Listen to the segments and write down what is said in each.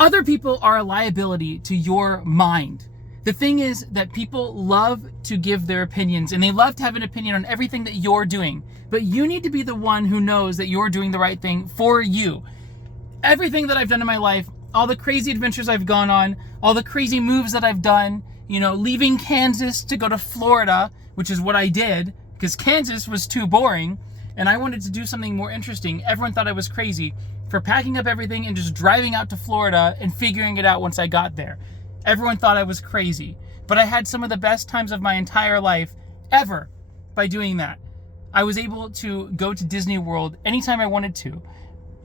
Other people are a liability to your mind. The thing is that people love to give their opinions, and they love to have an opinion on everything that you're doing. But you need to be the one who knows that you're doing the right thing for you. Everything that I've done in my life, all the crazy adventures I've gone on, all the crazy moves that I've done, leaving Kansas to go to Florida, which is what I did, because Kansas was too boring, and I wanted to do something more interesting. Everyone thought I was crazy for packing up everything and just driving out to Florida and figuring it out once I got there. Everyone thought I was crazy, but I had some of the best times of my entire life ever by doing that. I was able to go to Disney World anytime I wanted to,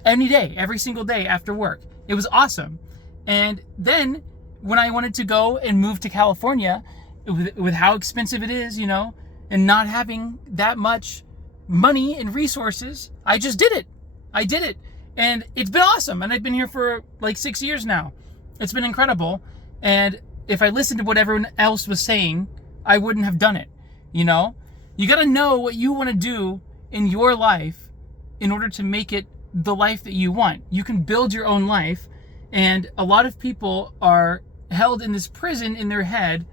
any day, every single day after work. It was awesome. And then when I wanted to go and move to California, with how expensive it is, and not having that much money and resources, I just did it. I did it. And it's been awesome. And I've been here for like 6 years now. It's been incredible. And if I listened to what everyone else was saying, I wouldn't have done it. You got to know what you want to do in your life in order to make it the life that you want. You can build your own life. And a lot of people are held in this prison in their head,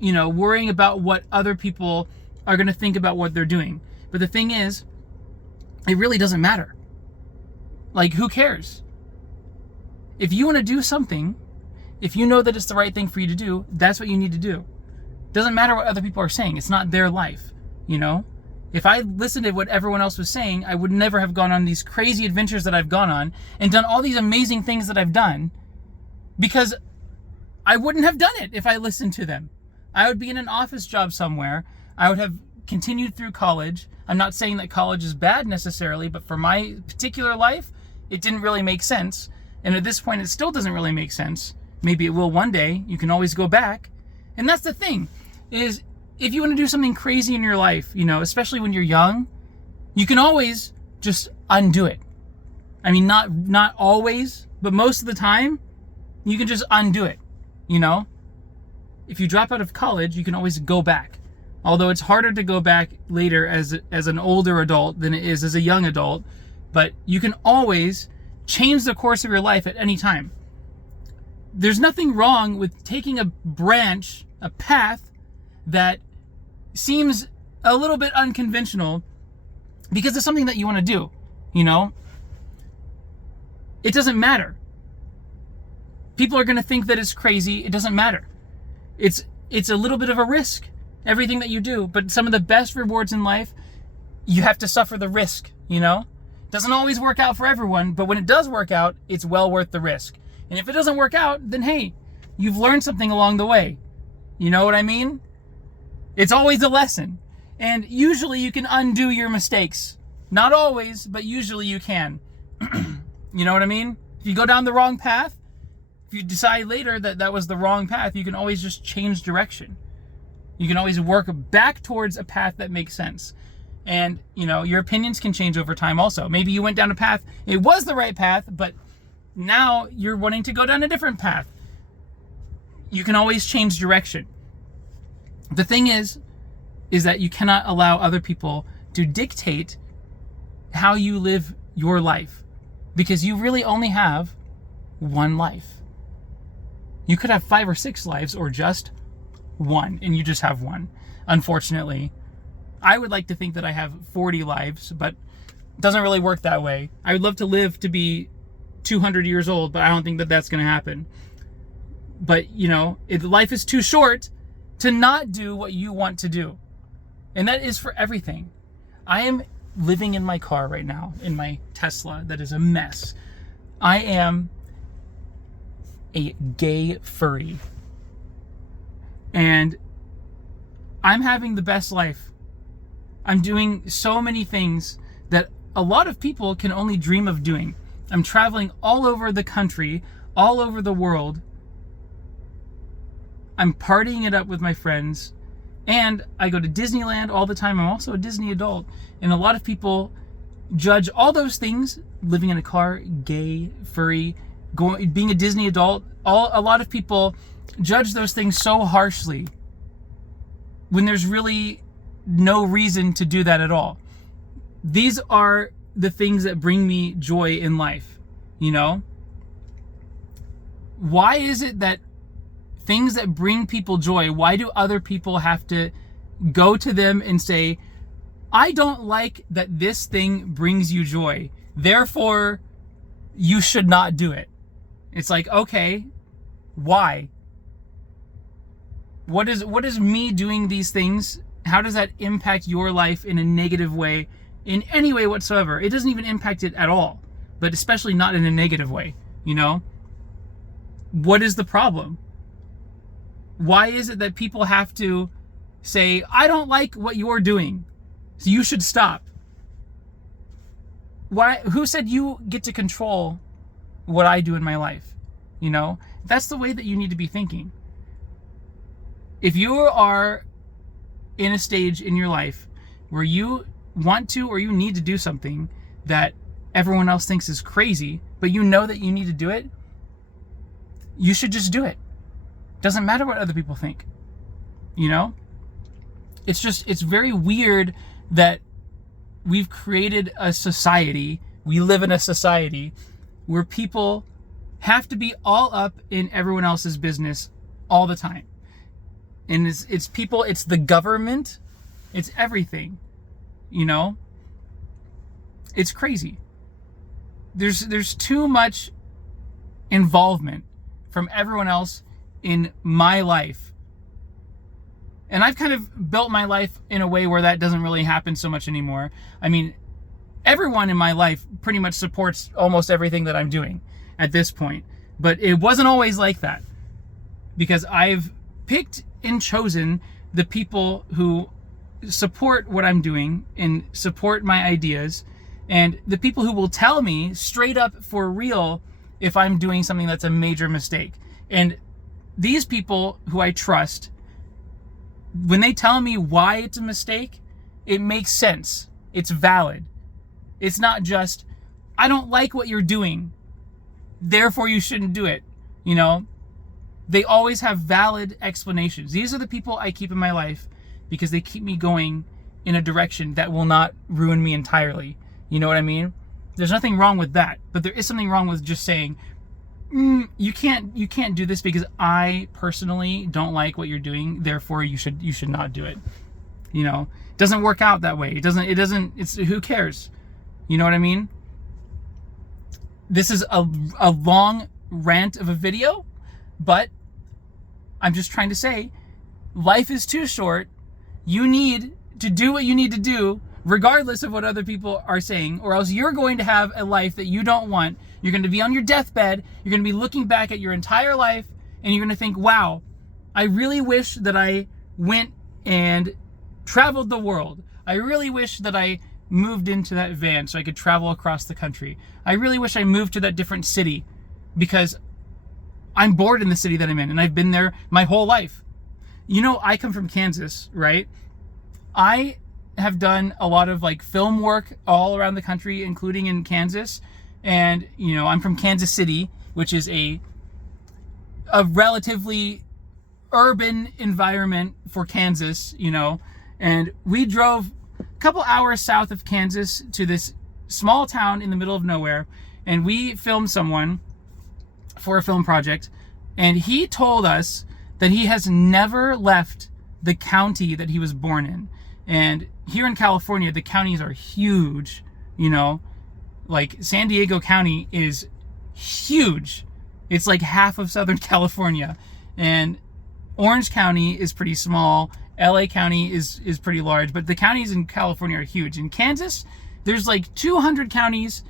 worrying about what other people are going to think about what they're doing. But the thing is, it really doesn't matter. Like, who cares? If you want to do something, if you know that it's the right thing for you to do, that's what you need to do. Doesn't matter what other people are saying. It's not their life, If I listened to what everyone else was saying, I would never have gone on these crazy adventures that I've gone on and done all these amazing things that I've done, because I wouldn't have done it if I listened to them. I would be in an office job somewhere. I would have continued through college. I'm not saying that college is bad necessarily, but for my particular life, it didn't really make sense. And at this point, it still doesn't really make sense. Maybe it will one day. You can always go back. And that's the thing, is if you want to do something crazy in your life, especially when you're young, you can always just undo it. I mean, not always, but most of the time, you can just undo it, If you drop out of college, you can always go back. Although it's harder to go back later as an older adult than it is as a young adult, but you can always change the course of your life at any time. There's nothing wrong with taking a branch, a path that seems a little bit unconventional because it's something that you want to do, It doesn't matter. People are going to think that it's crazy. It doesn't matter. It's a little bit of a risk, everything that you do, but some of the best rewards in life, you have to suffer the risk, Doesn't always work out for everyone, but when it does work out, it's well worth the risk. And if it doesn't work out, then hey, you've learned something along the way. You know what I mean? It's always a lesson. And usually you can undo your mistakes. Not always, but usually you can. You know what I mean? If you go down the wrong path, if you decide later that that was the wrong path, you can always just change direction. You can always work back towards a path that makes sense. And, your opinions can change over time also. Maybe you went down a path, it was the right path, but now you're wanting to go down a different path. You can always change direction. The thing is that you cannot allow other people to dictate how you live your life, because you really only have one life. You could have 5 or 6 lives, or just one, and you just have one. Unfortunately, I would like to think that I have 40 lives, but it doesn't really work that way. I would love to live to be 200 years old, but I don't think that that's going to happen. But, life is too short to not do what you want to do. And that is for everything. I am living in my car right now, in my Tesla that is a mess. I am a gay furry. And I'm having the best life. I'm doing so many things that a lot of people can only dream of doing. I'm traveling all over the country, all over the world. I'm partying it up with my friends. And I go to Disneyland all the time. I'm also a Disney adult. And a lot of people judge all those things, living in a car, gay, furry, being a Disney adult. A lot of people judge those things so harshly when there's really no reason to do that at all. These are the things that bring me joy in life, Why is it that things that bring people joy, why do other people have to go to them and say, I don't like that this thing brings you joy, therefore you should not do it? It's like, okay, why? What is me doing these things? How does that impact your life in a negative way, in any way whatsoever? It doesn't even impact it at all, but especially not in a negative way, you know? What is the problem? Why is it that people have to say, I don't like what you're doing, so you should stop? Why? Who said you get to control what I do in my life? You know, that's the way that you need to be thinking. If you are in a stage in your life where you want to or you need to do something that everyone else thinks is crazy, but you know that you need to do it, you should just do it. Doesn't matter what other people think. You know? It's very weird that we've created a society, we live in a society where people have to be all up in everyone else's business all the time. And it's people, it's the government, it's everything, you know? It's crazy. There's too much involvement from everyone else in my life. And I've kind of built my life in a way where that doesn't really happen so much anymore. I mean, everyone in my life pretty much supports almost everything that I'm doing at this point. But it wasn't always like that, because I've picked and chosen the people who support what I'm doing and support my ideas, and the people who will tell me straight up for real if I'm doing something that's a major mistake. And these people who I trust, when they tell me why it's a mistake, it makes sense. It's valid. It's not just, I don't like what you're doing, therefore you shouldn't do it. You know, they always have valid explanations. These are the people I keep in my life because they keep me going in a direction that will not ruin me entirely. You know what I mean? There's nothing wrong with that, but there is something wrong with just saying, you can't do this because I personally don't like what you're doing, therefore you should not do it. You know, it doesn't work out that way. It's who cares? You know what I mean? This is a long rant of a video, but I'm just trying to say, life is too short. You need to do what you need to do, regardless of what other people are saying, or else you're going to have a life that you don't want. You're going to be on your deathbed. You're going to be looking back at your entire life, and you're going to think, wow, I really wish that I went and traveled the world. I really wish that I moved into that van so I could travel across the country. I really wish I moved to that different city because I'm bored in the city that I'm in, and I've been there my whole life. You know, I come from Kansas, right? I have done a lot of like film work all around the country, including in Kansas. And, you know, I'm from Kansas City, which is a relatively urban environment for Kansas, you know. And we drove a couple hours south of Kansas to this small town in the middle of nowhere, and we filmed someone for a film project. And he told us that he has never left the county that he was born in. And here in California, the counties are huge, you know. Like San Diego County is huge. It's like half of Southern California. And Orange County is pretty small. LA County is pretty large, but the counties in California are huge. In Kansas, there's like 200 counties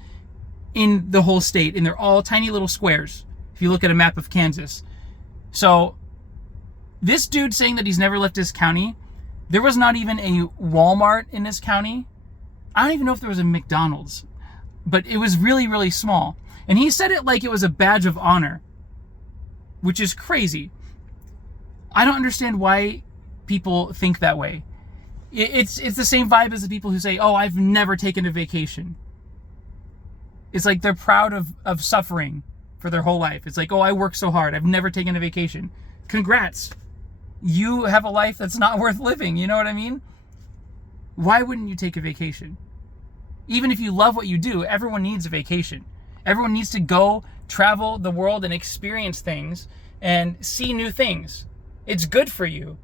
in the whole state, and they're all tiny little squares if you look at a map of Kansas. So this dude saying that he's never left his county, there was not even a Walmart in this county. I don't even know if there was a McDonald's, but it was really, really small. And he said it like it was a badge of honor, which is crazy. I don't understand why people think that way. It's the same vibe as the people who say, oh, I've never taken a vacation. It's like they're proud of suffering for their whole life. It's like, oh, I work so hard, I've never taken a vacation. Congrats. You have a life that's not worth living. You know what I mean? Why wouldn't you take a vacation? Even if you love what you do, everyone needs a vacation. Everyone needs to go travel the world and experience things and see new things. It's good for you.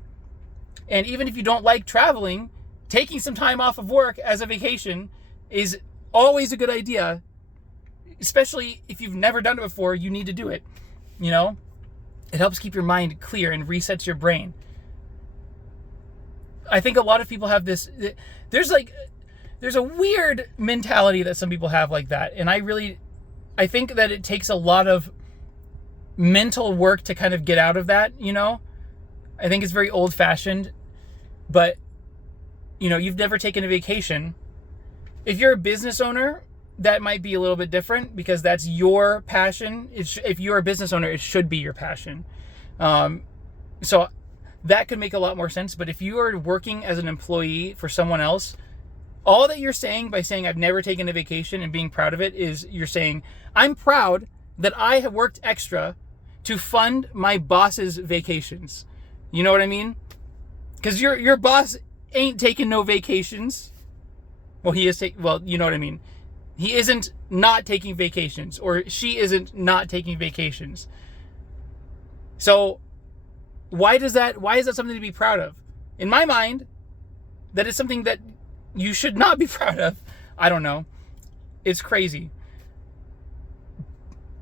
And even if you don't like traveling, taking some time off of work as a vacation is always a good idea. Especially if you've never done it before, you need to do it. You know, it helps keep your mind clear and resets your brain. I think a lot of people have this, there's a weird mentality that some people have like that. And I think that it takes a lot of mental work to kind of get out of that, you know? I think it's very old fashioned, but you know, you've never taken a vacation. If you're a business owner, that might be a little bit different because that's your passion. If you're a business owner, it should be your passion. So that could make a lot more sense. But if you are working as an employee for someone else, all that you're saying by saying I've never taken a vacation and being proud of it is you're saying I'm proud that I have worked extra to fund my boss's vacations. You know what I mean? Because your boss ain't taking no vacations. Well, he is well, you know what I mean. He isn't not taking vacations, or she isn't not taking vacations. So why is that something to be proud of? In my mind, that is something that you should not be proud of. I don't know. It's crazy.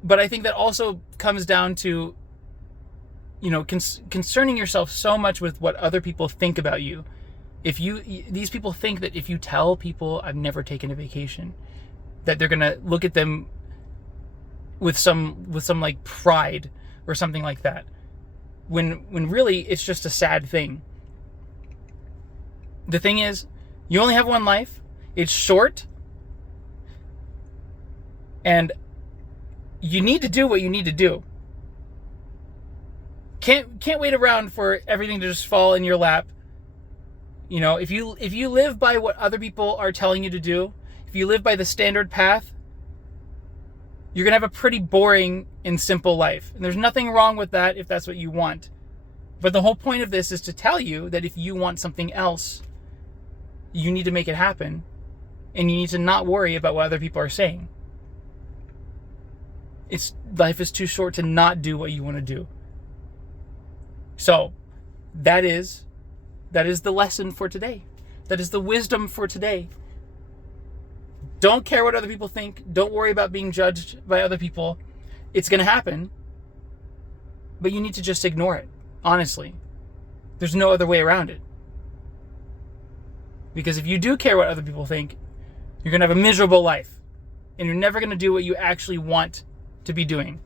But I think that also comes down to, you know, concerning yourself so much with what other people think about you. These people think that if you tell people I've never taken a vacation, that they're gonna look at them with some like pride or something like that. When really it's just a sad thing. The thing is, you only have one life. It's short. And you need to do what you need to do. Can't wait around for everything to just fall in your lap. You know, if you live by what other people are telling you to do, if you live by the standard path, you're going to have a pretty boring and simple life. And there's nothing wrong with that if that's what you want. But the whole point of this is to tell you that if you want something else, you need to make it happen. And you need to not worry about what other people are saying. Life is too short to not do what you want to do. So, that is the lesson for today. That is the wisdom for today. Don't care what other people think. Don't worry about being judged by other people. It's going to happen. But you need to just ignore it. Honestly. There's no other way around it. Because if you do care what other people think, you're going to have a miserable life. And you're never going to do what you actually want to be doing.